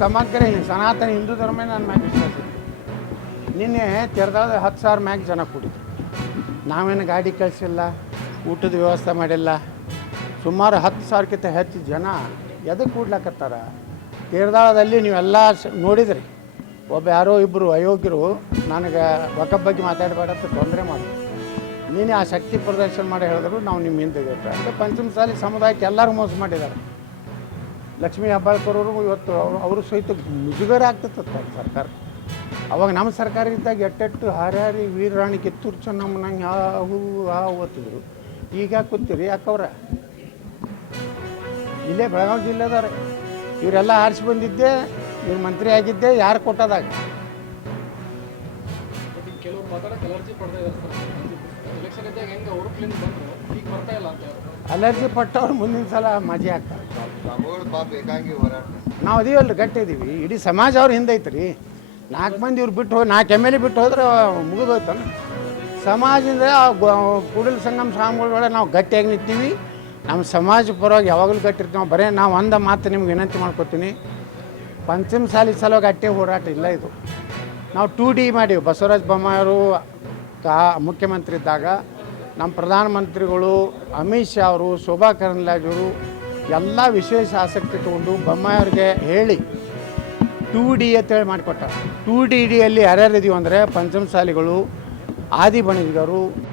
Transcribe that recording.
ಸಮಗ್ರ ಸನಾತನ ಹಿಂದೂ ಧರ್ಮ ನಾನು ಮ್ಯಾಗ್ ವಿಶ್ವಾಸ ಇದೆ. ನಿನ್ನೆ ತೆರೆದಾದ 10,000 ಮ್ಯಾಗ್ ಜನ ಕೂಡಿದ್ರು. ನಾವೇನು ಗಾಡಿ ಕಳಿಸಿಲ್ಲ, ಊಟದ ವ್ಯವಸ್ಥೆ ಮಾಡಿಲ್ಲ. ಸುಮಾರು 10,000ಕ್ಕಿಂತ ಹೆಚ್ಚು ಜನ ಎದಕ್ಕೆ ಕೂಡ್ಲಕತ್ತಾರ? ತೀರ್ದಾಳದಲ್ಲಿ ನೀವೆಲ್ಲ ನೋಡಿದ್ರಿ. ಒಬ್ಬ ಯಾರೋ ಇಬ್ಬರು ಅಯೋಗ್ಯರು ನನಗೆ ವಕಫ್ ಬಗ್ಗೆ ಮಾತಾಡಬೇಡ ಅಂತ ತೊಂದರೆ ಮಾಡಿದ್ರು. ನೀನೇ ಆ ಶಕ್ತಿ ಪ್ರದರ್ಶನ ಮಾಡಿ ಹೇಳಿದ್ರು ನಾವು ನಿಮ್ಮ ಹಿಂದೆ ಇದ್ದೀವಿ ಅಂತ. ಪಂಚಮಸಾಲಿ ಸಮುದಾಯಕ್ಕೆ ಎಲ್ಲರೂ ಮೋಸ ಮಾಡಿದ್ದಾರೆ. ಲಕ್ಷ್ಮೀ ಹೆಬ್ಬಾಳ್ಕರವರು ಇವತ್ತು ಅವರು ಸಹಿತ ಮುಜುಗರ ಆಗ್ತದೆ ಸರ್ಕಾರ. ಅವಾಗ ನಮ್ಮ ಸರ್ಕಾರ ಇದ್ದಾಗ ಎಟ್ಟೆಟ್ಟು ಹಾರ್ಯಾರಿ ವೀರರಾಣಿ ಕಿತ್ತೂರು ಚೆನ್ನಮ್ಮನಂಗೆ ಹಾವು ಓದ್ತಿದ್ರು. ಈಗ ಕೂತೀರಿ ಯಾಕವ್ರ ಇಲ್ಲೇ ಬೆಳಗಾವಿ ಜಿಲ್ಲೆದವ್ರೆ. ಇವರೆಲ್ಲ ಆರಿಸಿ ಬಂದಿದ್ದೆ, ಇವ್ರು ಮಂತ್ರಿ ಆಗಿದ್ದೆ, ಯಾರು ಕೊಟ್ಟದಾಗ. ಅಲರ್ಜಿ ಪಟ್ಟವ್ರು ಮುಂದಿನ ಸಲ ಮಜೆ ಆಗ್ತಾರೆ. ನಾವು ಅದೀವಲ್ರಿ, ಗಟ್ಟಿ ಇದೀವಿ. ಇಡೀ ಸಮಾಜ ಅವ್ರ ಹಿಂದೆ ಐತ್ರಿ. 4 ಮಂದಿ ಇವ್ರು ಬಿಟ್ಟು ಹೋಗಿ 4 MLA ಬಿಟ್ಟು ಹೋದ್ರೆ ಮುಗಿದೋಯ್ತಾನೆ ಸಮಾಜದಿಂದ. ಕೂಡಲ ಸಂಗಮ ಸ್ವಾಮಿಗಳ ನಾವು ಗಟ್ಟಿಯಾಗಿ ನಿಂತೀವಿ. ನಮ್ಮ ಸಮಾಜ ಪರವಾಗಿ ಯಾವಾಗಲೂ ಗಟ್ಟಿರ್ತೀವಿ. ಬರೀ ನಾವು ಒಂದು ಮಾತು ನಿಮ್ಗೆ ವಿನಂತಿ ಮಾಡ್ಕೊತೀನಿ, ಪಂಚಮಸಾಲಿ ಸಲುವಾಗಿ ಅಟ್ಟೆ ಹೋರಾಟ ಇಲ್ಲ ಇದು. ನಾವು 2D ಮಾಡೀವಿ. ಬಸವರಾಜ ಬೊಮ್ಮಾಯಿಯವರು ಮುಖ್ಯಮಂತ್ರಿ ಇದ್ದಾಗ ನಮ್ಮ ಪ್ರಧಾನಮಂತ್ರಿಗಳು ಅಮಿತ್ ಶಾ ಅವರು, ಶೋಭಾ ಕರಂದ್ಲಾಜೆಯವರು ಎಲ್ಲ ವಿಶೇಷ ಆಸಕ್ತಿ ತಗೊಂಡು ಬೊಮ್ಮಾಯಿಯವ್ರಿಗೆ ಹೇಳಿ 2D ಅಂತೇಳಿ ಮಾಡಿಕೊಟ್ಟ. 2Dಯಲ್ಲಿ ಯಾರ್ಯಾರು ಇದೀವಿ ಅಂದರೆ ಪಂಚಮಸಾಲಿಗಳು, ಆದಿ ಬಣಿಗರು,